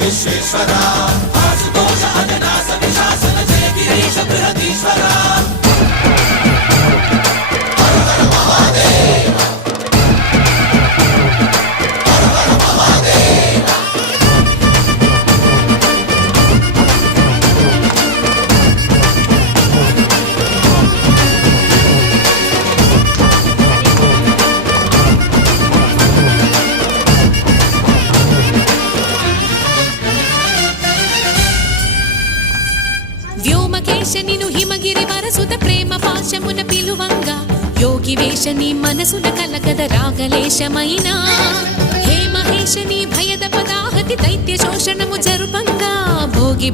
విశ్వేశ్వర ఆశుతోష అజనాశ విశాసన జయ గిరీశ బృహదీశ్వర హర హర మహాదేవ హర హర మహాదేవ వ్యోమకేశనిను హిమగిరి వరసుత ప్రేమ పాశమున పిలువంగా యోగి వేషని మనసున కలకద రాగలేశమైనా హే మహేశని భయద పదాహతి దైత్య శోషణము జరుపంగా భోగి